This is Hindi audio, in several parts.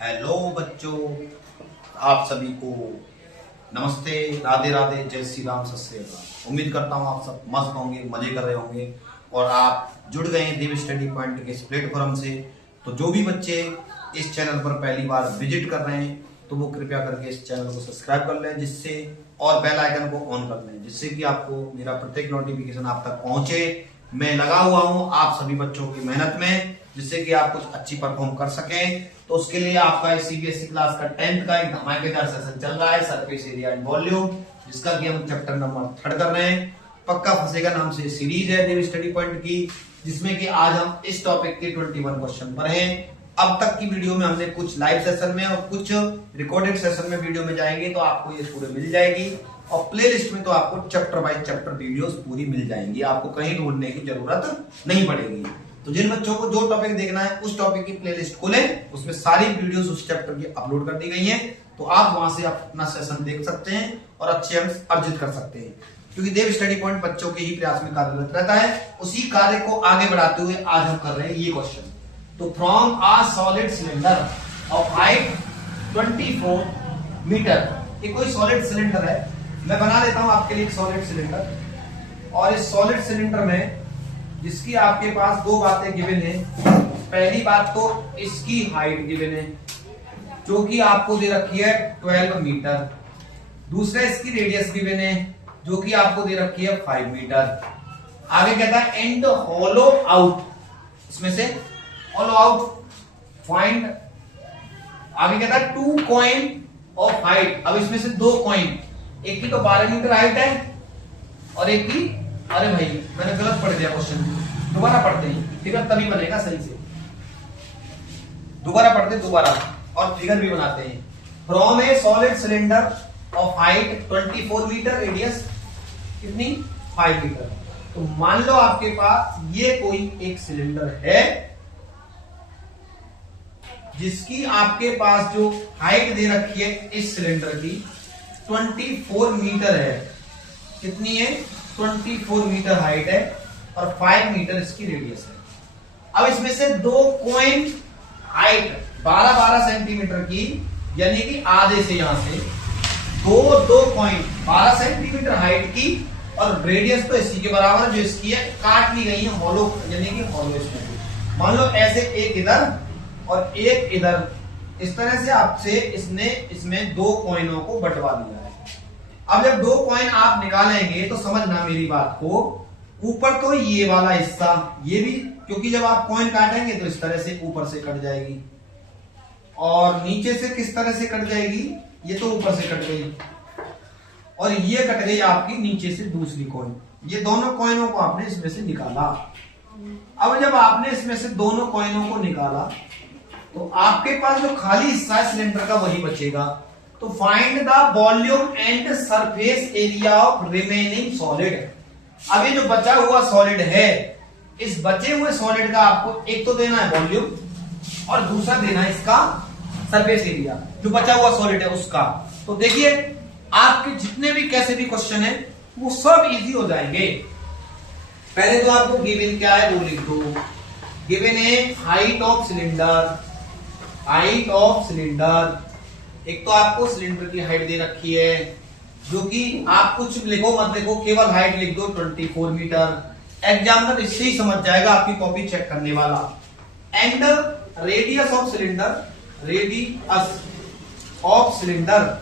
हेलो बच्चों, आप सभी को नमस्ते, राधे राधे, जय श्री राम, सत श्री अकाल। उम्मीद करता हूँ आप सब मस्त होंगे, मजे कर रहे होंगे और आप जुड़ गए हैं देव स्टडी पॉइंट के इस प्लेटफॉर्म से। तो जो भी बच्चे इस चैनल पर पहली बार विजिट कर रहे हैं तो वो कृपया करके इस चैनल को सब्सक्राइब कर लें, जिससे और बेल आइकन को ऑन कर लें, जिससे कि आपको मेरा प्रत्येक नोटिफिकेशन आप तक पहुंचे। मैं लगा हुआ हूं आप सभी बच्चों की मेहनत में, जिससे कि आप कुछ अच्छी परफॉर्म कर सकें। तो उसके लिए आपका सीबीएसई क्लास का 10th का एक धमाकेदार सेशन चल रहा है, सरफेस एरिया एंड वॉल्यूम, जिसका कि हम चैप्टर नंबर 3 कर रहे हैं। पक्का फंसेगा नाम से सीरीज है देव स्टडी पॉइंट की, जिसमें कि आज हम इस टॉपिक के 21 क्वेश्चन पर हैं। अब तक की वीडियो में हमने कुछ लाइव सेशन में और कुछ रिकॉर्डेड सेशन में वीडियो में जाएंगे, तो आपको ये पूरे मिल जाएगी। और प्लेलिस्ट में तो आपको चैप्टर बाय चैप्टर वीडियोस पूरी मिल जाएंगी, आपको कहीं ढूंढने की जरूरत नहीं पड़ेगी। तो जिन बच्चों को जो टॉपिक देखना है उस टॉपिक की प्लेलिस्ट खोलें, उसमें सारी वीडियोस उस चैप्टर की अपलोड कर दी गई हैं, तो आप वहां से अपना सेशन देख सकते हैं और अच्छे अंक अर्जित कर सकते हैं। क्योंकि देव स्टडी पॉइंट बच्चों के ही प्रयास में कार्यरत रहता है, उसी कार्य को आगे बढ़ाते हुए आज हम कर रहे हैं ये क्वेश्चन। तो from a solid cylinder of height 24 metre, ये कोई सॉलिड सिलेंडर है। मैं बना देता हूं आपके लिए एक सॉलिड सिलेंडर, और इस सॉलिड सिलेंडर में जिसकी आपके पास दो बातें गिवन है। पहली बात तो इसकी हाइट गिवन है, जो कि आपको दे रखी है 12 मीटर। दूसरा इसकी रेडियस गिवन है, जो कि आपको दे रखी है 5 मीटर। आगे कहता है एंड हॉलो आउट, इसमें से हॉलो आउट फाइंड। आगे कहता है 2 कॉइन ऑफ हाइट। अब इसमें से 2 कॉइन, एक की तो 12 मीटर हाइट है और एक की, अरे भाई मैंने गलत पढ़ दिया क्वेश्चन, दोबारा पढ़ते हैं, फिगर तभी बनेगा सही से। दोबारा पढ़ते दोबारा और फिगर भी बनाते हैं। From a solid cylinder of height 24 metre, radius कितनी 5 मीटर। तो मान लो आपके पास ये कोई एक सिलेंडर है, जिसकी आपके पास जो हाइट दे रखी है इस सिलेंडर की 24 मीटर है। कितनी है? 24 मीटर हाइट है और 5 मीटर इसकी रेडियस है। अब इसमें से 2 कॉइन हाइट 12-12 सेंटीमीटर की, यानी कि आधे से यहां से दो कॉइन 12 सेंटीमीटर हाइट की और रेडियस तो इसी के बराबर जो इसकी है, काट ली गई है हॉलो, यानी कि हॉलो इसमें। मान लो ऐसे एक इधर और एक इधर, इस तरह से आपसे इसने इसमें 2 कॉइनों को बंटवा दिया है। अब जब 2 कॉइन आप निकालेंगे तो समझना मेरी बात को, ऊपर तो ये वाला हिस्सा, ये भी, क्योंकि जब आप कॉइन काटेंगे तो इस तरह से ऊपर से कट जाएगी, और नीचे से किस तरह से कट जाएगी, ये तो ऊपर से कट गई और ये कट गई आपकी नीचे से दूसरी कॉइन। ये दोनों कॉइनों को आपने इसमें से निकाला। अब जब आपने इसमें से दोनों कॉइनों को निकाला तो आपके पास जो खाली हिस्सा है सिलेंडर का वही बचेगा। तो find the volume and surface area of remaining solid. अब ये जो बचा हुआ सॉलिड है, इस बचे हुए सॉलिड का आपको एक तो देना है वॉल्यूम और दूसरा देना है इसका सरफेस एरिया, जो बचा हुआ सॉलिड है उसका। तो देखिए आपके जितने भी कैसे भी क्वेश्चन है वो सब इजी हो जाएंगे। पहले तो आपको गिवन क्या है वो लिख दो। गिवन है height of cylinder, height of cylinder. एक तो आपको सिलेंडर की हाइट दे रखी है, जो कि आप कुछ लिखो मत लिखो, केवल हाइट लिख दो 24 मीटर। एग्जामिनर इससे ही समझ जाएगा, आपकी कॉपी चेक करने वाला। And radius of cylinder, radius of cylinder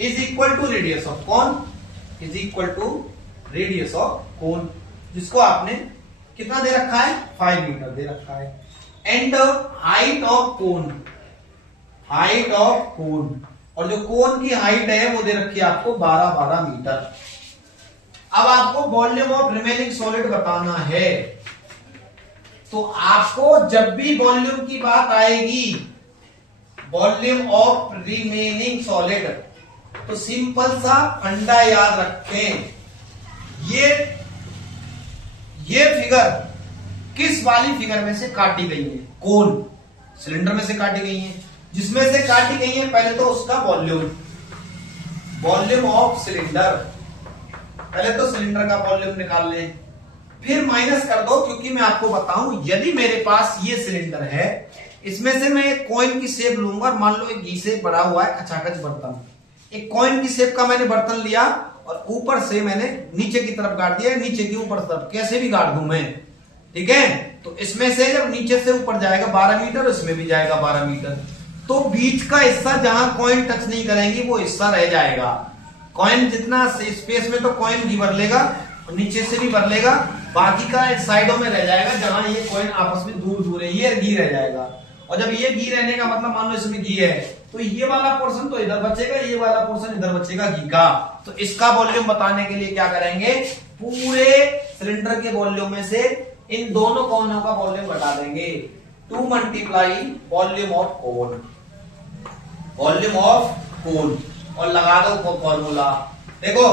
is equal to radius of cone, is equal to radius of cone, जिसको आपने कितना दे रखा है 5 मीटर दे रखा है। And height of cone, height of cone, और जो कोन की हाइट है वो दे रखी है आपको 12-12 मीटर। अब आपको वॉल्यूम ऑफ रिमेनिंग सॉलिड बताना है, तो आपको जब भी वॉल्यूम की बात आएगी, वॉल्यूम ऑफ रिमेनिंग सॉलिड, तो सिंपल सा फंडा याद रखें। ये फिगर किस वाली फिगर में से काटी गई है? कोन सिलेंडर में से काटी गई है। जिसमें से काटी गई है पहले तो उसका वॉल्यूम, वॉल्यूम ऑफ सिलेंडर, पहले तो सिलेंडर का वॉल्यूम निकाल लें, फिर माइनस कर दो, क्योंकि मैं आपको बताऊं यदि मेरे पास ये सिलेंडर है इसमें से मैं एक कॉइन की शेप लूंगा और मान लो एक घी से भरा हुआ है खचाखच बर्तन, एक कॉइन की शेप का मैंने बर्तन लिया और ऊपर से मैंने नीचे की तरफ गाड़ दिया, नीचे की ऊपर तरफ कैसे भी गाड़ दूं मैं, ठीक है। तो इसमें से जब नीचे से ऊपर जाएगा 12 मीटर, इसमें भी जाएगा 12 मीटर, तो बीच का हिस्सा जहां कॉइन टच नहीं करेंगी वो हिस्सा रह जाएगा। कॉइन जितना स्पेस में तो कॉइन भी भर लेगा और नीचे से भी भर लेगा, बाकी का साइडों में रह जाएगा जहां ये कॉइन आपस में दूर दूर है, ये घी रह जाएगा। और जब ये घी रहने का मतलब मान लो इसमें घी है तो ये वाला पोर्शन तो इधर बचेगा, ये वाला पोर्शन इधर बचेगा घी का। तो इसका वॉल्यूम बताने के लिए क्या करेंगे, पूरे सिलेंडर के वॉल्यूम में से इन दोनों कोनों का वॉल्यूम घटा देंगे, 2 multiply volume of cone, volume of cone, और लगा दो फॉर्मूला। देखो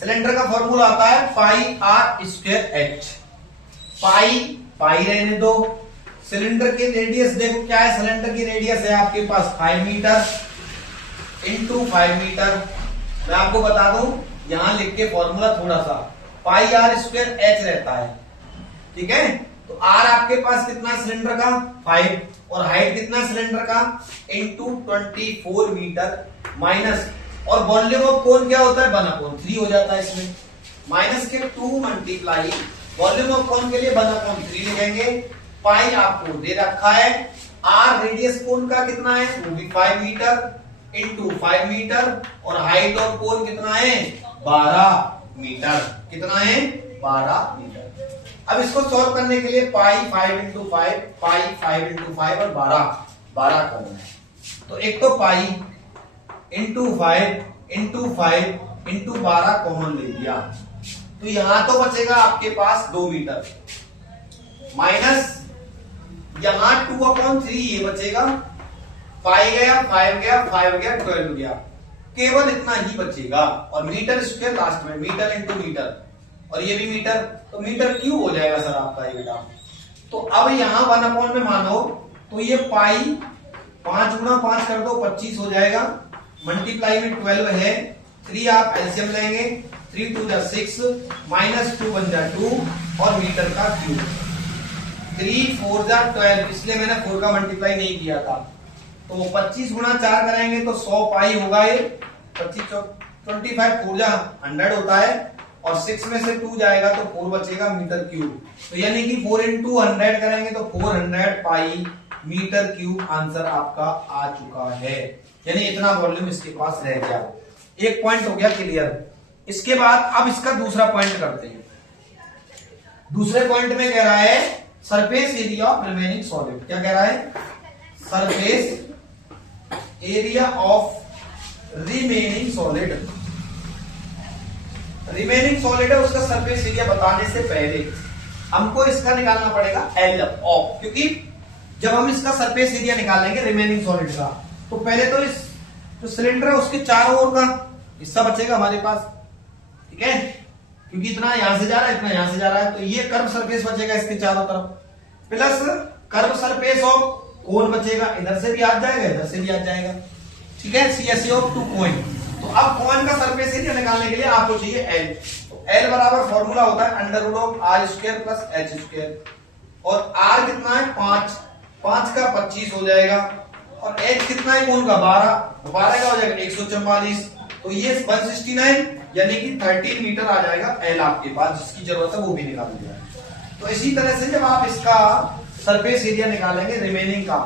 सिलेंडर का फॉर्मूला आता है पाई आर स्क्वायर एच, पाई रहने दो, सिलेंडर की रेडियस देखो क्या है, सिलेंडर की रेडियस है आपके पास 5 मीटर इंटू 5 मीटर। मैं आपको बता दूं यहां लिख के फॉर्मूला थोड़ा सा, पाई आर स्क्वायर एच रहता है, ठीक है। तो आर आपके पास कितना सिलेंडर का 5, और हाइट कितना सिलेंडर का इंटू 24 मीटर, माइनस और वॉल्यूम ऑफ कोन क्या होता है 1/3 हो जाता है इसमें, माइनस के 2 मल्टीप्लाई वॉल्यूम ऑफ कोन के लिए 1/3 लिखेंगे। पाई आपको दे रखा है, आर रेडियस कोन का कितना है वो भी 5 मीटर इंटू 5 मीटर, और हाइट ऑफ कोन कितना है 12 मीटर, कितना है 12 मीटर। अब इसको सॉल्व करने के लिए पाई 5 इंटू 5, पाई 5 इंटू 5 और 12 कॉमन है। तो एक तो pi into 5 into 5 into 12 common ले लिया, तो यहां तो बचेगा आपके पास 2 मीटर, माइनस यहां 2/3 ये बचेगा, 5 गया 5 गया 5 गया 12 गया, केवल इतना ही बचेगा। और मीटर स्क्वायर लास्ट में, मीटर इंटू मीटर, और ये भी मीटर, तो मीटर क्यूब हो जाएगा सर आपका ये बेटा। तो अब यहां 1/में मानो तो ये पाई 5 गुणा 5 कर दो 25 हो जाएगा, मल्टीप्लाई में 12 है, 3 आप एलसीएम लेंगे, 3 2 जा 6 माइनस 2 1 जा 2 और मीटर का क्यूब, 3 4 जा 12, इसलिए मैंने 4 का मल्टीप्लाई नहीं किया था। तो 25 गुणा 4 करेंगे तो 100 पाई होगा ये, 25 25 4 जा 100 होता है, और 6 में से 2 जाएगा तो 4 बचेगा मीटर क्यूब। तो यानी कि 4 इंटू 100 करेंगे तो 400 पाई मीटर क्यूब आंसर आपका आ चुका है, यानी इतना वॉल्यूम इसके पास रह गया। एक पॉइंट हो गया क्लियर। इसके बाद अब इसका दूसरा पॉइंट करते हैं। दूसरे पॉइंट में कह रहा है surface area of remaining solid, क्या कह रहा है, surface area of remaining solid, remaining solid है उसका सरफेस एरिया बताने से पहले हमको इसका निकालना पड़ेगा एल ऑफ, क्योंकि जब हम इसका सरफेस एरिया निकालेंगे रिमेनिंग सॉलिड का, तो पहले तो इस जो सिलेंडर है उसके चारों ओर का हिस्सा बचेगा हमारे पास, ठीक है, क्योंकि इतना यहां से जा रहा है इतना यहां से जा रहा है, तो ये कर्व सरफेस बचेगा इसके चारों तरफ, plus curve surface of cone बचेगा, इधर से भी आ जाएगा इधर से भी आ जाएगा, ठीक है, सीएसए ऑफ 2 कोन। तो अब कोन का सरफेस एरिया निकालने के लिए आपको चाहिए एल, तो एल बराबर फॉर्मूला होता है √r² प्लस h², और r कितना है 5, 5 का 25 हो जाएगा, और h कितना है कोन का 12 का हो जाएगा 144, तो ये 169 यानी कि 13 मीटर आ जाएगा एल आपके पास, जिसकी जरूरत है वो भी निकाल दिया। तो इसी तरह से जब आप इसका सरफेस एरिया निकालेंगे रिमेनिंग का,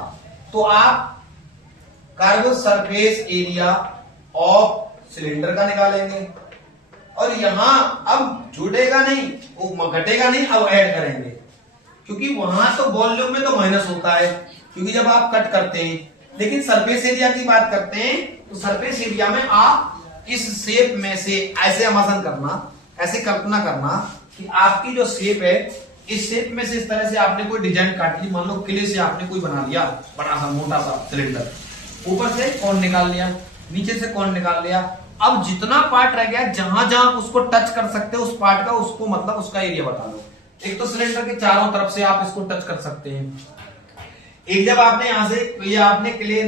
तो आप curve surface area of cylinder का निकालेंगे, और यहां अब जुड़ेगा नहीं वो घटेगा नहीं, अब ऐड करेंगे, क्योंकि वहां तो वॉल्यूम में तो माइनस होता है क्योंकि जब आप कट करते हैं, लेकिन सरफेस एरिया की बात करते हैं तो सरफेस एरिया में आप इस शेप में से ऐसे अमासन करना, ऐसे कल्पना करना कि आपकी जो शेप है इस शेप में से इस तरह से आपने कोई डिजाइन काट ली, मान लो किले से आपने कोई बना लिया बड़ा सा मोटा सा सिलेंडर, ऊपर से कौन निकाल लिया, नीचे से कौन निकाल लिया, अब जितना पार्ट रह गया जहां जहां उसको टच कर सकते हो उस पार्ट का उसको मतलब उसका एरिया बता दो। एक तो सिलेंडर के चारों तरफ से आप इसको टच कर सकते हैं, एक जब आपने यहां से ये आपने क्ले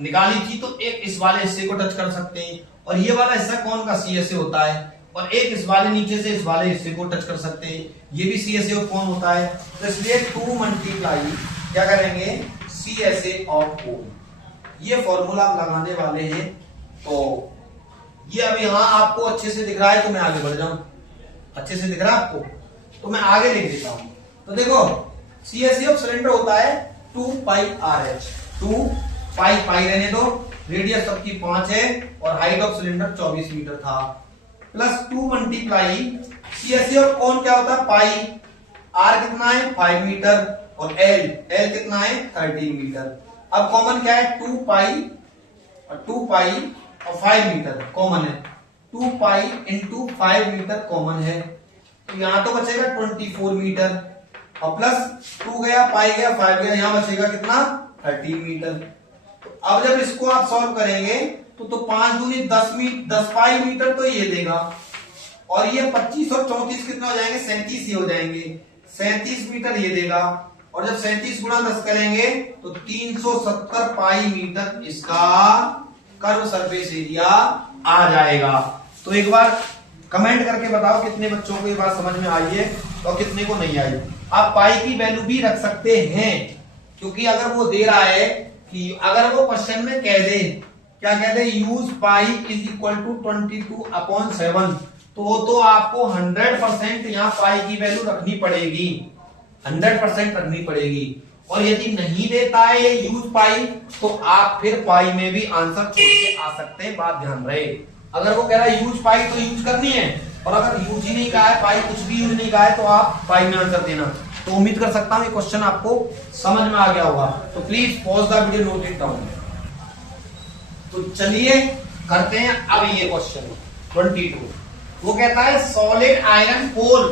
निकाली थी तो एक इस वाले हिस्से को टच कर सकते हैं, और ये वाला हिस्सा कौन का सीएसए होता है, और एक इस वाले नीचे से इस वाले हिस्से को टच कर सकते हैं, ये भी सीएसए कौन होता है। तो इसलिए 2 मल्टीप्लाई क्या करेंगे CSA ऑफ O। ये फॉर्मूला हम लगाने वाले हैं। तो ये अब यहां आपको अच्छे से दिख रहा है, तो मैं आगे बढ़ जाऊं। अच्छे से दिख रहा है आपको, तो मैं आगे लिख देता हूं। तो देखो CSA ऑफ सिलेंडर होता है 2 पाई RH। 2 पाई पाई रहने दो, रेडियस सबकी 5 है और हाइट ऑफ सिलेंडर 24 मीटर था, प्लस 2 मल्टीप्लाई CSA ऑफ कौन क्या होता है पाई, R कितना है 5 मीटर और L कितना है 13 मीटर। अब कॉमन क्या है 2 पाई और 5 मीटर कॉमन है, 2 पाई इंटू 5 मीटर कॉमन है, तो यहां तो बचेगा 24 मीटर और प्लस 2 गया पाई गया 5 गया, यहां बचेगा कितना 13 मीटर। तो अब जब इसको आप सॉल्व करेंगे तो 5 दूनी 10 पाई मीटर तो ये देगा, और ये 25 और 34 कितना हो जाएंगे 37 ही हो जाएंगे, 37 मीटर ये देगा। और जब 37 गुणा 10 करेंगे तो 370 पाई मीटर इसका कर्व सरफेस एरिया आ जाएगा। तो एक बार कमेंट करके बताओ कितने बच्चों को ये बात समझ में आई है और कितने को नहीं आई। आप पाई की वैल्यू भी रख सकते हैं, क्योंकि अगर वो दे रहा है कि अगर वो क्वेश्चन में कह दे, क्या कह दे, use pi is equal to 22/7, तो आपको 100% यहाँ पाई की वैल्यू रखनी पड़ेगी, 100% रखनी पड़ेगी। और यदि नहीं देता है ये यूज पाई, तो आप फिर पाई में भी आंसर छोड़ के आ सकते हैं, बात ध्यान रहे। अगर वो कह रहा है यूज पाई तो यूज करनी है, और अगर यूज ही नहीं कहा है, पाई कुछ भी यूज नहीं कहा है, तो आप पाई में आंसर देना। तो उम्मीद कर सकता हूं ये क्वेश्चन आपको समझ में आ गया होगा। तो please pause the video, note it down. तो चलिए करते हैं अब ये क्वेश्चन 22। वो कहता है सॉलिड आयरन पोल,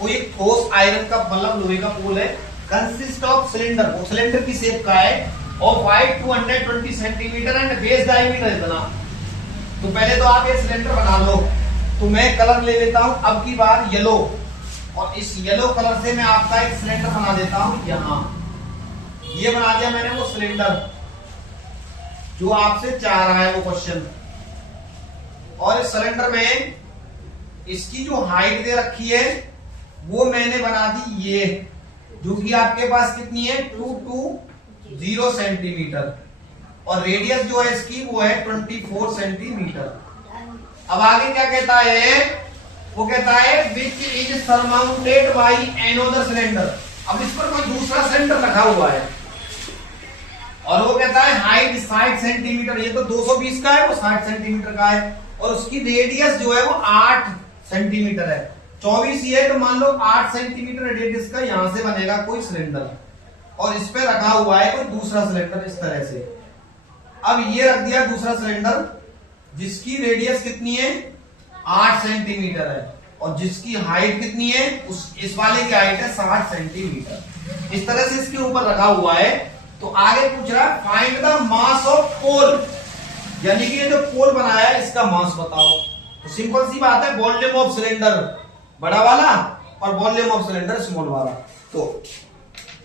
कोई एक ठोस आयरन का मतलब लोहे का पोल है, कंसिस्ट ऑफ सिलेंडर, वो सिलेंडर की शेप का है, और height 220 centimetre and base diameter इतना। तो पहले तो आप ये सिलेंडर बना लो। तो मैं कलर ले लेता हूं अब की बार येलो, और इस येलो कलर से मैं आपका एक सिलेंडर बना देता हूं। यहां ये बना दिया मैंने वो सिलेंडर जो आपसे चाह रहा है वो क्वेश्चन। और इस सिलेंडर में इसकी जो हाइट दे रखी है वो मैंने बना दी ये, जो कि आपके पास कितनी है 220 सेंटीमीटर, और रेडियस जो है इसकी वो है 24 सेंटीमीटर। अब आगे क्या कहता है, वो कहता है which is surmounted by another cylinder. अब इस पर कोई दूसरा सिलेंडर रखा हुआ है, और वो कहता है हाइट 60 सेंटीमीटर, ये तो 220 का है, वो 60 सेंटीमीटर का है, और उसकी रेडियस जो है वो 8 सेंटीमीटर है। 24 ही है, तो मान लो 8 सेंटीमीटर रेडियस का यहां से बनेगा कोई सिलेंडर, और इस पे रखा हुआ है कोई दूसरा सिलेंडर इस तरह से। अब ये रख दिया दूसरा सिलेंडर जिसकी रेडियस कितनी है 8 सेंटीमीटर है, और जिसकी हाइट कितनी है, इस वाले की हाइट है 60 सेंटीमीटर। इस तरह से इसके ऊपर रखा हुआ है। तो आगे पूछ रहा है फाइंड द मास ऑफ पोल, यानी कि ये जो पोल बनाया है इसका मास बताओ। तो सिंपल सी बात है, वॉल्यूम ऑफ सिलेंडर बड़ा वाला और वॉल्यूम ऑफ सिलेंडर स्मॉल वाला। तो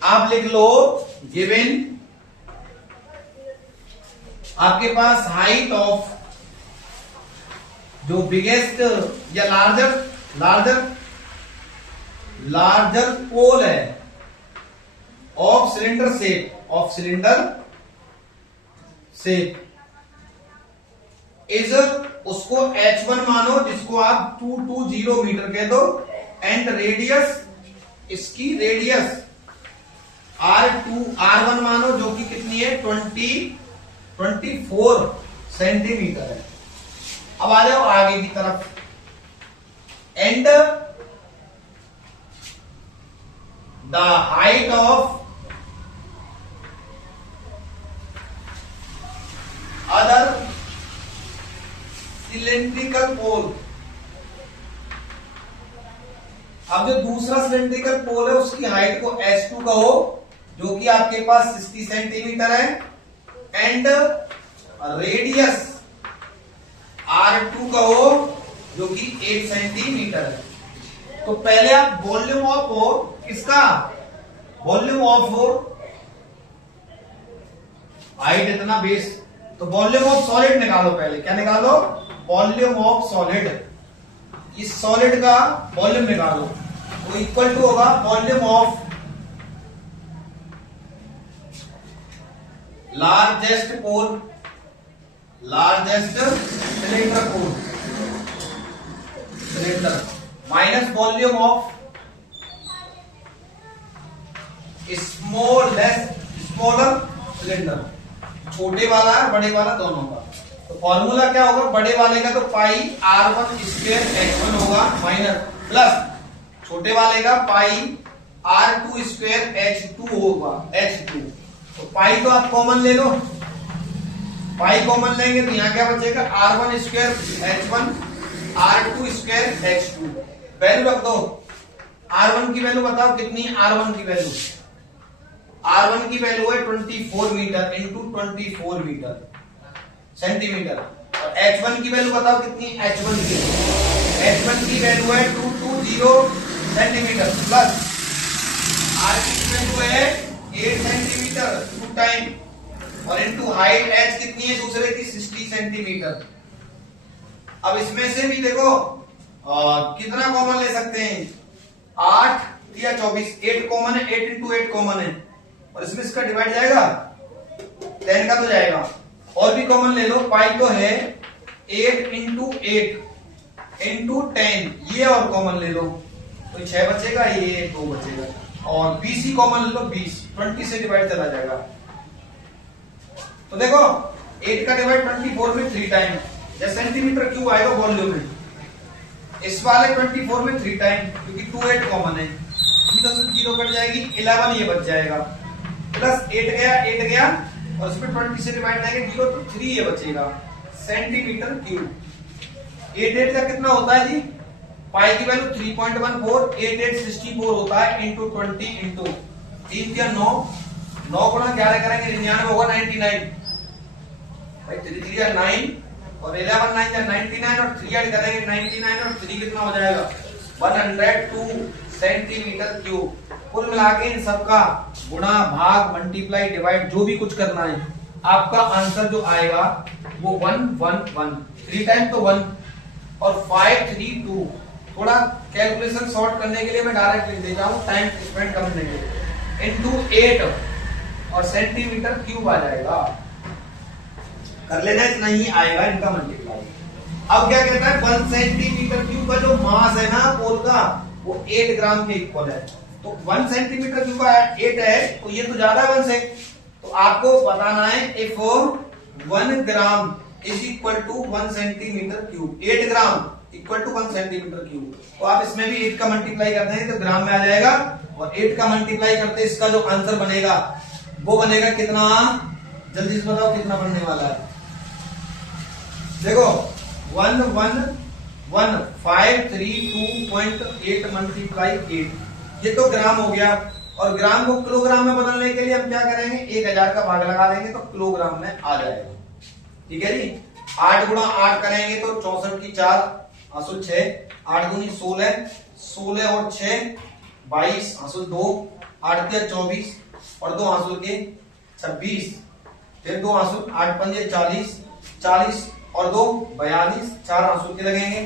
आप लिख लो गिवन आपके पास हाइट ऑफ जो बिगेस्ट या लार्जर पोल है ऑफ सिलेंडर शेप इज, उसको H1 मानो, जिसको आप 220 मीटर कह दो, एंड रेडियस, इसकी रेडियस R1 मानो, जो कि कितनी है 24 सेंटीमीटर है। अब आ जाओ आगे की तरफ, and the height of other cylindrical pole. अब जो दूसरा सिलेंड्रिकल पोल है उसकी हाइट को S2 कहो, जो कि आपके पास 60 सेंटीमीटर है, एंड रेडियस R2 कहो, जो कि 8 सेंटीमीटर है। तो पहले आप वॉल्यूम ऑफ किसका, वॉल्यूम ऑफ हाइट इतना बेस, तो वॉल्यूम ऑफ सॉलिड निकालो। पहले क्या निकालो, वॉल्यूम ऑफ सॉलिड, इस सॉलिड का वॉल्यूम निकालो, तो इक्वल टू होगा volume of largest pole, largest cylinder pole, cylinder minus volume of smaller cylinder, छोटे वाला है बड़े वाला दोनों का। तो फॉर्मूला क्या होगा, बड़े वाले का तो पाई r1 स्क्वायर h1 होगा माइनस प्लस छोटे वाले का पाई r2 स्क्वायर h2 होगा, h2। तो पाई तो आप कॉमन ले लो, पाई कॉमन लेंगे तो यहाँ क्या बचेगा, r1 square h1 r2 square h2। Value रख दो, r1 की वैल्यू बताओ कितनी, r1 की वैल्यू, r1 की वैल्यू है 24 मीटर इंटू 24 मीटर सेंटीमीटर, और h1 की वैल्यू बताओ कितनी, h1 की वैल्यू है 220 सेंटीमीटर प्लस r की वैल्यू है 8 सेंटीमीटर 2 टाइम, और इनटू हाइट h कितनी है दूसरे की 60 सेंटीमीटर। अब इसमें से भी देखो कितना कॉमन ले सकते हैं, 8 या 24, 8 कॉमन है, 8 इंटू 8 कॉमन है, और इसमें इसका डिवाइड जाएगा 10 का तो जाएगा, और भी कॉमन ले लो, पाई तो है 8 इंटू 8 इंटू 10, ये और कॉमन ले लो तो 6 बचेगा, ये 2 बचेगा, और 20 ही कॉमन ले लो, 20 से डिवाइड चला जाएगा। तो देखो 8 का डिवाइड 24 में 3 टाइम, जैसे सेंटीमीटर क्यूब आएगा वॉल्यूम में, इस वाले 24 में 3 टाइम, क्योंकि 2 8 कॉमन है, 0 से 0 कट जाएगी, 11 ये बच जाएगा, प्लस 8 गया और इसमें 20 से डिवाइड करेंगे 0 तो 3 ये बचेगा सेंटीमीटर क्यूब। 8 का कितना होता है जी, पाई की वैल्यू 3.14, 8864 होता है इंटू 20 इंटू 3 या 9, 9 गुणा 11 करेंगे 99 होगा 99, भाई 3 3 या 9 और 11 9 या 99, और 3 ऐड करेंगे 99, और 3 कितना हो जाएगा 102 सेंटीमीटर क्यूब। कुल मिला के इन सबका गुणा भाग मल्टीप्लाई डिवाइड जो भी कुछ करना है, आपका आंसर जो आएगा वो 1 1 1, 3 टाइम तो 1 और 5 3 2। थोड़ा कैलकुलेशन शॉर्ट करने के लिए मैं डायरेक्ट लिख देता हूं, टाइम स्पेंड करने के लिए, इनटू 8 और सेंटीमीटर क्यूब आ जाएगा, कर लेना, इतना ही आएगा इनका मल्टीप्लाई। अब क्या कहता है, 1 सेंटीमीटर क्यूब का जो मास है ना पोल का, वो 8 ग्राम के इक्वल है। तो 1 सेंटीमीटर क्यूब का 8 है, तो ये तो ज्यादा 1 से, तो आपको बताना है if 1 gram is equal to 1 centimetre cube, 8 gram equal to 1 centimetre cube. तो आप इसमें भी 8 का मल्टीप्लाई करते हैं तो ग्राम में आ जाएगा, और 8 का मल्टीप्लाई करते इसका जो आंसर बनेगा वो बनेगा कितना, जल्दी से बताओ कितना बनने वाला है। देखो 1 1 1 5 3 2.8 मल्टीप्लाई 8, ये तो ग्राम हो गया, और ग्राम को किलोग्राम में बदलने के लिए हम क्या करेंगे, 1000 का भाग लगा देंगे तो किलोग्राम में आ जाएगा। ठीक है जी, 8 गुणा 8 करेंगे तो 64 की 4 हासिल 6, 8 दूनी 16, 16 और 6 22 हासिल 2, 8 के 24 और 2 हासिल के 26, फिर 2 हासिल 8 पंजे 40, 40 और 2 42, 4 हासिल के लगेंगे,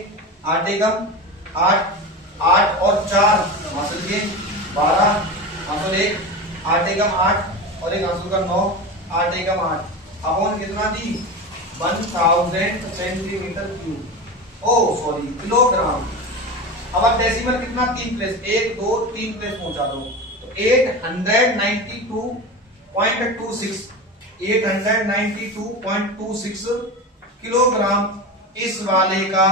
8 एकम 8, 8 और 4 हासिल के 12 हासिल 1, 8 एकम 8 और 1 हासिल का 9, 8 एकम 8 अपॉन कितना दी 1000 सेंटीमीटर क्यूब, ओ सॉरी किलोग्राम। अब आप डेसिमल कितना 3 प्लेस 1 2 3 प्लेस पहुंचा दो, तो 892.26 किलोग्राम इस वाले का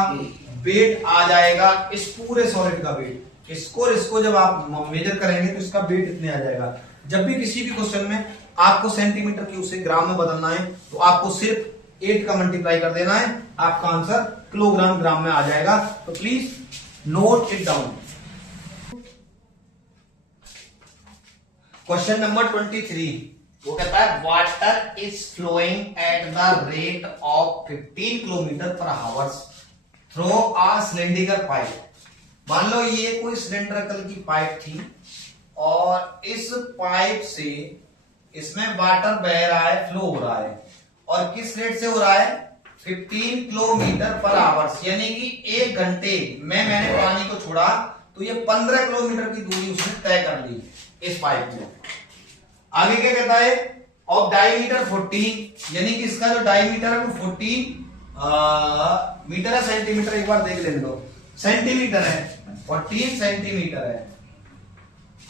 वेट आ जाएगा, इस पूरे सॉलिड का वेट। इसको जब आप मेजर करेंगे तो इसका वेट इतने आ जाएगा। जब भी किसी भी क्वेश्चन में आपको सेंटीमीटर क्यूब से ग्राम में बदलना है तो आपको सिर्फ 8 का मल्टीप्लाई कर देना है, आपका आंसर किलोग्राम ग्राम में आ जाएगा। तो please note it down. Question number 23 वो कहता है water is flowing at the rate of 15 kilometre पर hours through a cylindrical pipe. मान लो ये कोई सिलेंड्रिकल की पाइप थी और इस पाइप से इसमें वाटर बह रहा है, फ्लो हो रहा है, और किस रेट से हो रहा है 15 किलोमीटर पर आवर्स, यानी कि 1 घंटे में मैंने पानी को छोड़ा तो ये 15 किलोमीटर की दूरी उसने तय कर ली इस पाइप में। आगे क्या कहता है ऑफ डायमीटर 14, यानी कि इसका जो डायमीटर है वो 14 मीटर है, सेंटीमीटर एक बार देख लेने दो, सेंटीमीटर है, 14 सेंटीमीटर है।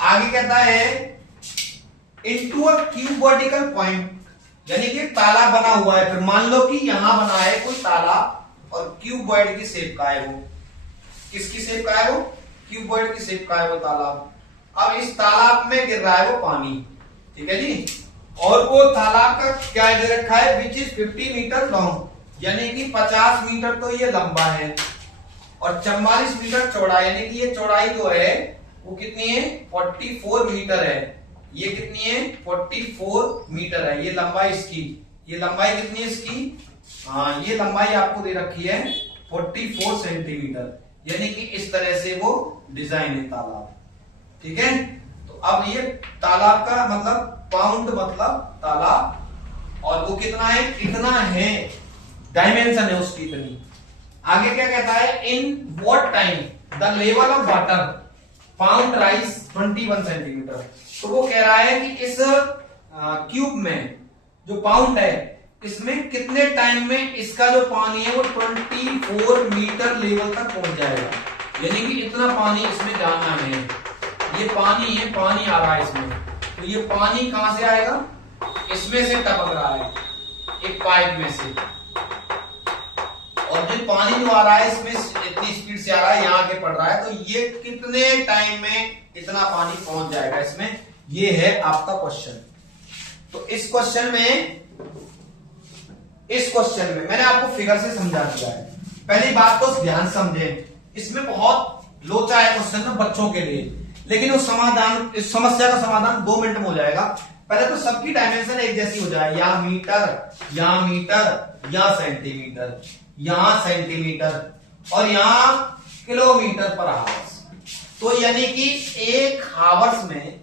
आगे कहता है इनटू अ क्यूबॉइडिकल पॉइंट, यानी कि ताला बना हुआ है। फिर मान लो कि यहां बना है कोई ताला और क्यूबॉइड की शेप का है वो। किसकी शेप का है वो? क्यूबॉइड की शेप का है वो तालाब। अब इस तालाब में गिर रहा है वो पानी, ठीक है जी। और वो तालाब का क्या दे रखा है, विच इज 50 मीटर लॉन्ग, यानी कि 50 मीटर तो ये लंबा है और 44 मीटर चौड़ा, यानी कि ये चौड़ाई जो है वो कितनी है, 44 मीटर है। ये कितनी है, 44 मीटर है ये लंबाई इसकी। ये लंबाई कितनी है इसकी, हाँ ये लंबाई आपको दे रखी है 44 सेंटीमीटर, यानी कि इस तरह से वो डिजाइन है तालाब, ठीक है। तो अब ये तालाब का मतलब पाउंड मतलब तालाब, और वो कितना है, कितना है, डायमेंशन है उसकी इतनी। आगे क्या कहता है, in what time the level of water found rise 21 centimetre. तो वो कह रहा है कि इस क्यूब में जो पाउंड है इसमें कितने टाइम में इसका जो पानी है वो 24 मीटर लेवल तक पहुंच जाएगा, यानी कि इतना पानी इसमें जाना है। ये पानी है, पानी आ रहा है इसमें, तो ये पानी कहां से आएगा, इसमें से टपक रहा है एक पाइप में से, और जो पानी जो आ रहा है इसमें इतनी स्पीड से आ रहा है, यहां आके पड़ रहा है, तो ये कितने टाइम में इतना पानी पहुंच जाएगा इसमें, ये है आपका क्वेश्चन। तो इस क्वेश्चन में मैंने आपको फिगर से समझा दिया है। पहली बात तो ध्यान समझें, इसमें बहुत लोचा है क्वेश्चन ना बच्चों के लिए, लेकिन उस समस्या का समाधान 2 मिनट में हो जाएगा। पहले तो सबकी डायमेंशन एक जैसी हो जाए, या मीटर या सेंटीमीटर, यहां सेंटीमीटर और यहां किलोमीटर पर आवर्स। तो यानी कि एक हावर्स में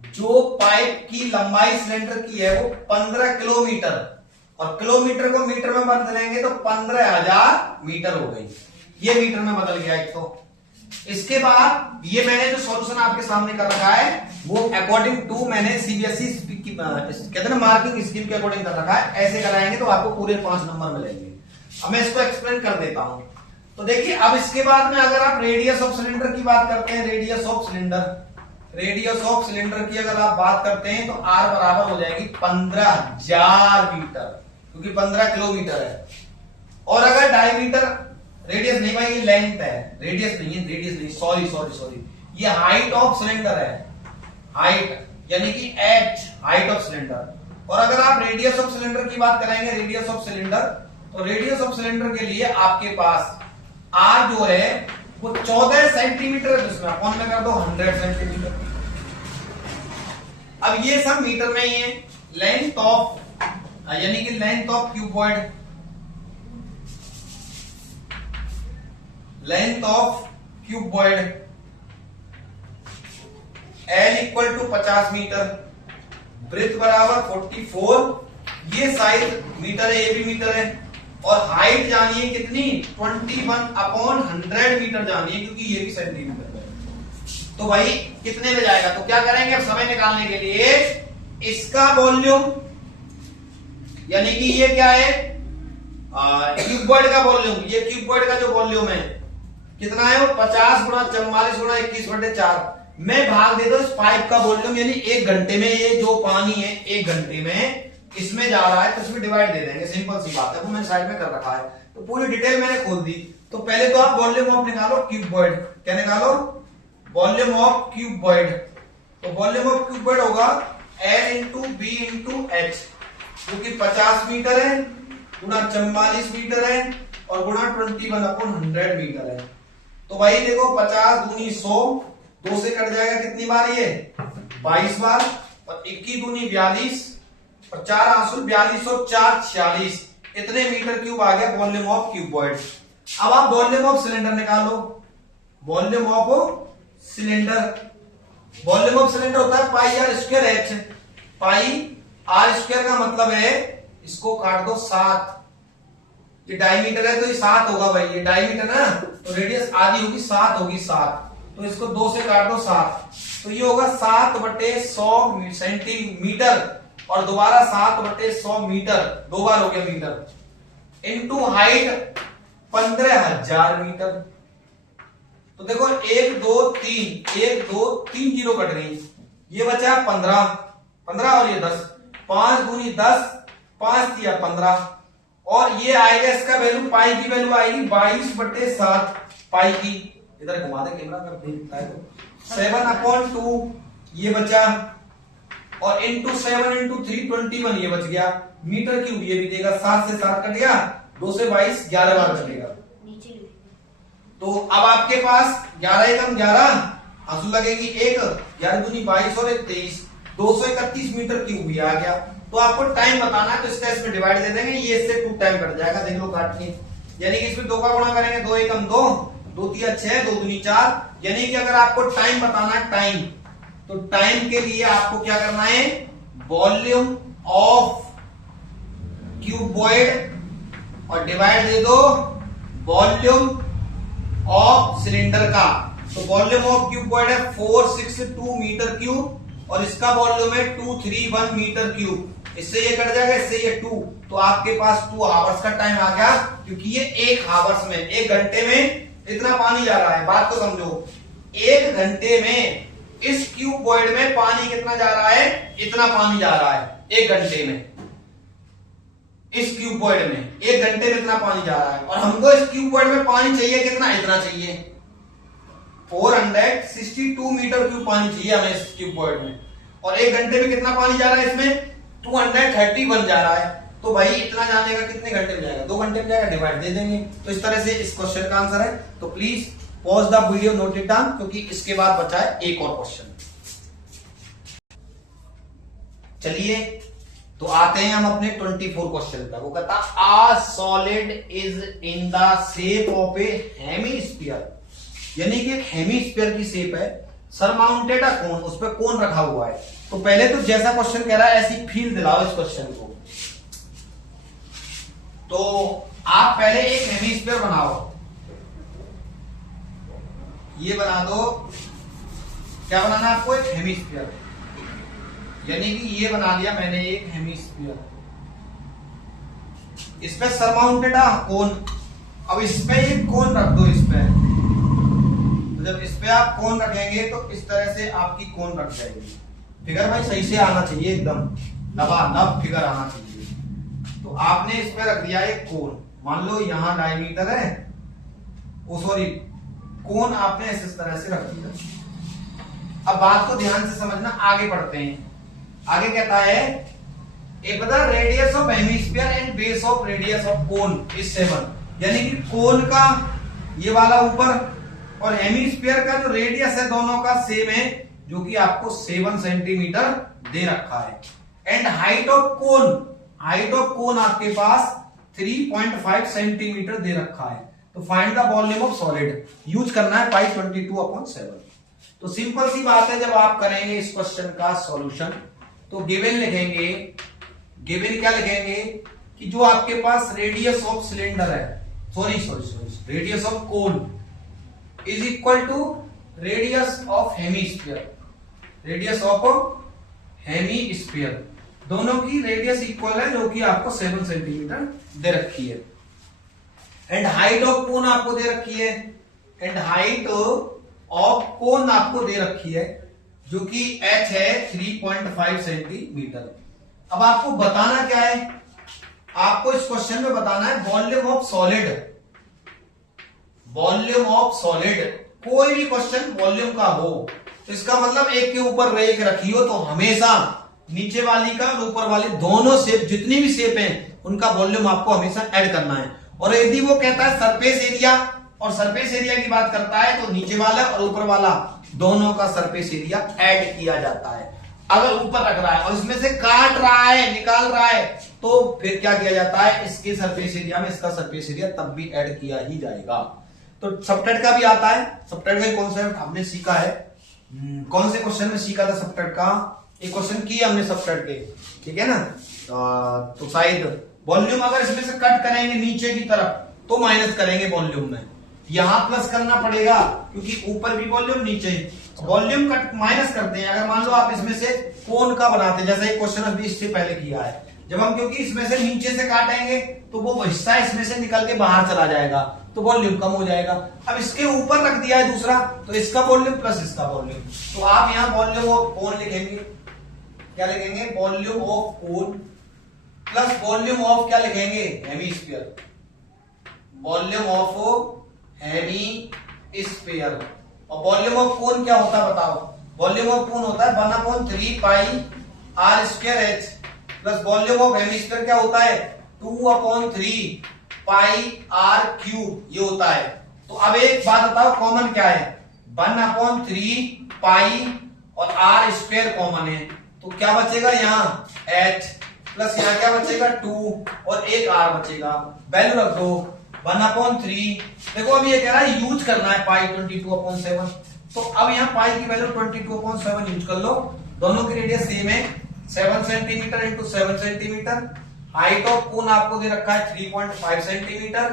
जो पाइप की लंबाई सिलेंडर की है वो 15 किलोमीटर, और किलोमीटर को मीटर में बदलेंगे तो 15,000 मीटर हो गई। ये मीटर में बदल गया एक तो। इसके बाद ये मैंने जो सॉल्यूशन आपके सामने कर रखा है वो अकॉर्डिंग टू मैंने सीबीएसई कहते हैं मार्किंग स्कीम के अकॉर्डिंग कर रखा है। ऐसे कराएंगे तो आपको पूरे 5 नंबर मिलेंगे। अब मैं इसको एक्सप्लेन कर देता हूं। तो देखिए अब इसके बाद में अगर आप रेडियस ऑफ सिलेंडर की बात करते हैं, रेडियस ऑफ सिलेंडर की अगर आप बात करते हैं तो आर बराबर हो जाएगी 15,000 मीटर, क्योंकि 15 किलोमीटर है। और अगर डायमीटर, रेडियस नहीं भाई, ये लेंथ है, रेडियस नहीं, सॉरी, ये हाइट ऑफ सिलेंडर है, हाइट यानी कि एच, हाइट ऑफ सिलेंडर। और अगर आप रेडियस ऑफ सिलेंडर की बात करेंगे, रेडियस ऑफ सिलेंडर, तो रेडियस ऑफ सिलेंडर के लिए आपके पास आर जो है वो 14 सेंटीमीटर है, जिसमें अपॉन में कर दो 100 सेंटीमीटर। अब ये सब मीटर में ही है। लेंथ ऑफ यानी कि length of cuboid, L equal to 50 metre, breadth बराबर 44, ये साइज मीटर है, ये भी मीटर है, और हाइट जानी है कितनी, 21/100 मीटर जानी है, क्योंकि ये भी सेंटीमीटर है। तो भाई कितने में जाएगा, तो क्या करेंगे अब समय निकालने के लिए, इसका वॉल्यूम यानी कि ये क्या है, क्यूबॉइड का वॉल्यूम, ये क्यूबॉइड का जो वॉल्यूम है कितना है, वो 50 गुणा 44 गुणा 21/4 में भाग दे दो इस पाइप का वॉल्यूम, यानी 1 घंटे में ये जो पानी है 1 घंटे में इसमें जा रहा है, तो इसमें डिवाइड दे देंगे, सिंपल सी बात है, वो मैंने साइड में कर रखा है। तो पूरी डिटेल मैंने खोल दी। तो पहले तो आप वॉल्यूम ऑफ निकालो क्यूबॉइड, क्या निकालो, वॉल्यूम ऑफ क्यूबॉइड। तो वॉल्यूम ऑफ क्यूबॉइड होगा L into B into H, जो कि 50 मीटर है गुणा 44 मीटर है और गुणा 21/100 मीटर है। तो भाई देखो 50 दूनी 100, 2 से कट जाएगा कितनी बार, ये 22 बार, और 21 दूनी 42 और 4 आंसू 42 और 4 46, इतने मीटर क्यूब आ गया वॉल्यूम ऑफ क्यूबॉइड। अब आप वॉल्यूम ऑफ सिलेंडर निकालो। वॉल्यूम ऑफ सिलेंडर होता है pi r square h. Pi r square का मतलब है, इसको काट दो 7, ये डायमीटर है तो ये 7 होगा भाई, ये डायमीटर है ना, तो रेडियस आधी होगी 7 होगी, 7, तो इसको 2 से काट दो 7, तो ये होगा 7/100 सेंटीमीटर, और दोबारा 7/100 मीटर, 2 बार हो गया मीटर, इनटू हाइट 15,000 मीटर। तो देखो 1 2 3 1 2 3 जीरो कट गई, ये बचा 15 15 और ये 10, 5 दूनी 10, 5 दिया 15, और ये आएगा इसका वैल्यू, पाई की वैल्यू आएगी 22/7 पाई की। इधर घुमा दे कैमरा अगर देखता है तो 7/2 ये बचा, और इंटू 7 इंटू 3 21 ये बच गया मीटर क्यूब, ये भी देगा 7 से 7 कट गया, 2 से 22 11 बार कटेगा। तो अब आपके पास 11 एकम 11 आंसू लगेगी 1, 11 दूनी 22 और 1 23, 231 मीटर क्यूब भी आ गया। तो आपको टाइम बताना है तो इसका इसमें डिवाइड दे देंगे, ये इससे 2 टाइम कट जाएगा, देख लो काट के, यानी कि इसमें 2 का गुणा करेंगे, 2 एकम 2, 2 3 6, 2 दूनी 4, यानी कि अगर आपको टाइम बताना है टाइम, तो टाइम के लिए आपको क्या करना है, वॉल्यूम ऑफ क्यूबॉइड और डिवाइड दे दो वॉल्यूम ऑफ सिलेंडर का। तो वॉल्यूम ऑफ क्यूबॉइड है 462 मीटर क्यूब, और इसका वॉल्यूम है 231 मीटर क्यूब, इससे ये कट जाएगा, इससे ये 2, तो आपके पास 2 आवर्स का टाइम आ गया, क्योंकि ये 1 आवर्स में, 1 घंटे में इतना पानी जा रहा है। बात को समझो, 1 घंटे में इस क्यूबॉइड में पानी कितना जा रहा है, इतना पानी जा रहा है 1 घंटे में, इस क्यूबॉइड में 1 घंटे में इतना पानी जा रहा है, और हमको इस क्यूबॉइड में पानी चाहिए कितना, इतना चाहिए, 462 मीटर क्यूब पानी चाहिए हमें इस क्यूबॉइड में, और 1 घंटे में कितना पानी जा रहा है, इसमें 231 जा रहा है। तो भाई इतना जाने का कितने घंटे में जाएगा, 2 घंटे में जाएगा, डिवाइड दे देंगे। तो इस तरह से इस क्वेश्चन का आंसर है। तो please pause the video, note it down, क्योंकि इसके बाद बचा है एक और क्वेश्चन। चलिए तो आते हैं हम अपने 24 क्वेश्चन पर। वो कहता आ solid is in the shape of a hemisphere, यानी कि एक हेमीस्फीयर की शेप है, सरमाउंटेड अ कोन, उस पर कोन रखा हुआ है। तो पहले तो जैसा क्वेश्चन कह रहा है ऐसी फील दिलाओ इस क्वेश्चन को। तो आप पहले एक हेमीस्फीयर बनाओ, ये बना दो, क्या बनाना है आपको, एक हेमीस्फीयर, यानी कि ये बना लिया मैंने एक हेमीस्फीयर, इस पे सरमाउंटेड कोन। अब इस पे एक कोन रख दो, इस पे, तो जब इस पे आप कोन रखेंगे तो इस तरह से आपकी कोन रख जाएगी। फिगर भाई सही से आना चाहिए, एकदम लबालब फिगर आना चाहिए। तो आपने इस पे रख दिया एक कोन, मान लो यहां डायमीटर है, ओ सॉरी कोन आपने इस तरह से रख दिया। अब बात को ध्यान से समझना, आगे बढ़ते हैं। आगे कहता है एक बता radius of hemisphere and base of radius of cone is 7, यानी कि कोन का ये वाला ऊपर और हेमीस्फीयर का जो रेडियस है दोनों का सेम है, जो कि आपको 7 सेंटीमीटर दे रखा है। एंड हाइट ऑफ कोन आपके पास 3.5 सेंटीमीटर दे रखा है। तो find the volume of solid, use करना है पाई 22/7। तो सिंपल सी बात है, जब आप करेंगे इस क्वेश्चन का सॉल्यूशन तो गिवन लिखेंगे, गिवन क्या लिखेंगे कि जो आपके पास रेडियस ऑफ सिलेंडर है, sorry radius of cone is equal to radius of hemisphere, radius of hemisphere, दोनों की रेडियस इक्वल है, जो कि आपको 7 सेंटीमीटर दे रखी है। एंड हाइट ऑफ कोन आपको दे रखी है, एंड हाइट ऑफ कोन आपको दे रखी है, जो कि h है 3.5 सेंटीमीटर। अब आपको बताना क्या है, आपको इस क्वेश्चन में बताना है volume of solid, volume of solid. कोई भी क्वेश्चन वॉल्यूम का हो तो इसका मतलब एक के ऊपर एक रखी हो, तो हमेशा नीचे वाली का और ऊपर वाली दोनों शेप, जितनी भी शेप हैं उनका वॉल्यूम आपको हमेशा ऐड करना है। और यदि वो कहता है सरफेस एरिया और सरफेस एरिया की बात करता है, तो नीचे वाला और ऊपर वाला दोनों का सरफेस एरिया ऐड किया जाता है। अगर ऊपर रख रहा है और इसमें से काट रहा है, निकाल रहा है, तो फिर क्या किया जाता है, इसके सरफेस एरिया में इसका सरफेस एरिया तब भी ऐड किया ही जाएगा। तो सबटेट का भी आता है, सबटेट में कॉन्सेप्ट हमने सीखा है, कौन से क्वेश्चन में सीखा था सबटेट का, एक क्वेश्चन किया हमने सबटेट के, ठीक है ना। तो शायद वॉल्यूम अगर इसमें से कट करेंगे नीचे की तरफ तो माइनस करेंगे वॉल्यूम में, यहां प्लस करना पड़ेगा क्योंकि ऊपर भी वॉल्यूम नीचे, वॉल्यूम कट माइनस करते हैं। अगर मान लो आप इसमें से कोण का बनाते हैं, जैसे एक क्वेश्चन अभी इससे पहले किया है, जब हम क्योंकि इसमें से नीचे से काटेंगे तो वो हिस्सा इसमें से निकल के बाहर चला जाएगा तो वॉल्यूम कम हो जाएगा। अब इसके ऊपर रख दिया है दूसरा, तो इसका वॉल्यूम प्लस इसका वॉल्यूम, तो आप यहाँ वॉल्यूम ऑफ कोण लिखेंगे, क्या लिखेंगे, वॉल्यूम ऑफ कोण प्लस वॉल्यूम ऑफ क्या लिखेंगे, हेमीस्फीयर, वॉल्यूम ऑफ हेमीस्फीयर। और वॉल्यूम ऑफ कोण क्या होता है बताओ, वॉल्यूम ऑफ कोण होता है 1/3 pi r square h, plus volume of hemisphere क्या होता है 2/3 पाई आर क्यूब, ये होता है। तो अब एक बात बताओ, कॉमन क्या है, 1/3 पाई और आर स्क्वायर कॉमन है, तो क्या बचेगा यहाँ h प्लस यहाँ क्या बचेगा 2 और एक r बचेगा, वैल्यू रख दो 1/3। देखो अब ये कह रहा है यूज करना है पाई 22/7, तो अब यहाँ पाई की वैल्यू 22/7 यूज कर लो। दोनों की रेडियस सेम है, 7 centimetre into 7 centimetre. Height of cone आपको दे रखा है 3.5 सेंटीमीटर,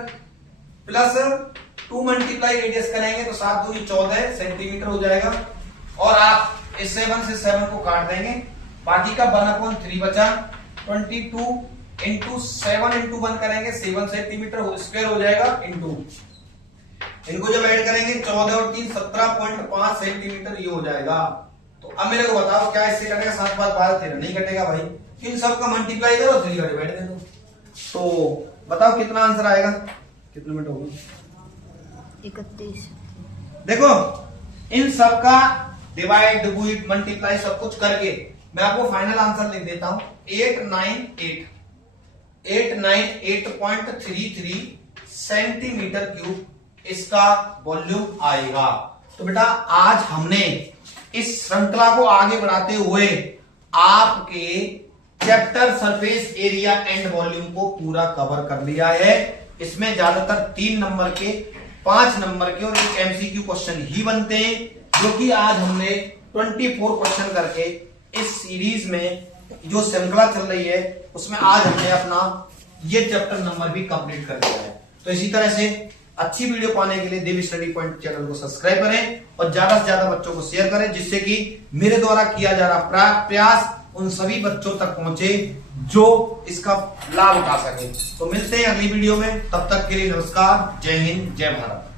प्लस 2 मल्टीप्लाई रेडियस करेंगे तो 7 दूनी 14 सेंटीमीटर हो जाएगा। और आप इस 7 से 7 को काट देंगे, बाकी का 1/3 बचा, 22 इंटू 7 इंटू 1 करेंगे 7 सेंटीमीटर स्क्वायर हो जाएगा, इंटू इनको जब ऐड करेंगे 14 और 3 17.5 सेंटीमीटर ये हो जाएगा। तो अब मेरे को बताओ क्या इससे कटेगा, 7 5 12 13 नहीं कटेगा भाई, इन सब का मल्टीप्लाई करो 3 का डिवाइड दे दो, तो बताओ कितना आंसर आएगा, कितने मिनट होगा 31। देखो इन सब का डिवाइड डिवाइड मल्टीप्लाई सब कुछ करके मैं आपको फाइनल आंसर लिख देता हूं, 898.33 सेंटीमीटर क्यूब इसका वॉल्यूम आएगा। तो बेटा आज हमने इस श्रृंखला को आगे बढ़ाते हुए आपके chapter surface area and volume को पूरा कवर कर लिया है। इसमें ज्यादातर 3 नंबर के, 5 नंबर के और एक एमसीक्यू क्वेश्चन ही बनते हैं, जो कि आज हमने 24 क्वेश्चन करके इस सीरीज में जो श्रृंखला चल रही है उसमें आज हमने अपना ये चैप्टर नंबर भी कंप्लीट कर लिया है। तो इसी तरह से अच्छी वीडियो पाने के लिए देवी स्टडी पॉइंट चैनल को सब्सक्राइब करें और ज्यादा से ज्यादा बच्चों को शेयर करें, जिससे कि मेरे द्वारा किया जा रहा प्रयास उन सभी बच्चों तक पहुंचे जो इसका लाभ उठा सके। तो मिलते हैं अगली वीडियो में, तब तक के लिए नमस्कार, जय हिंद, जय भारत।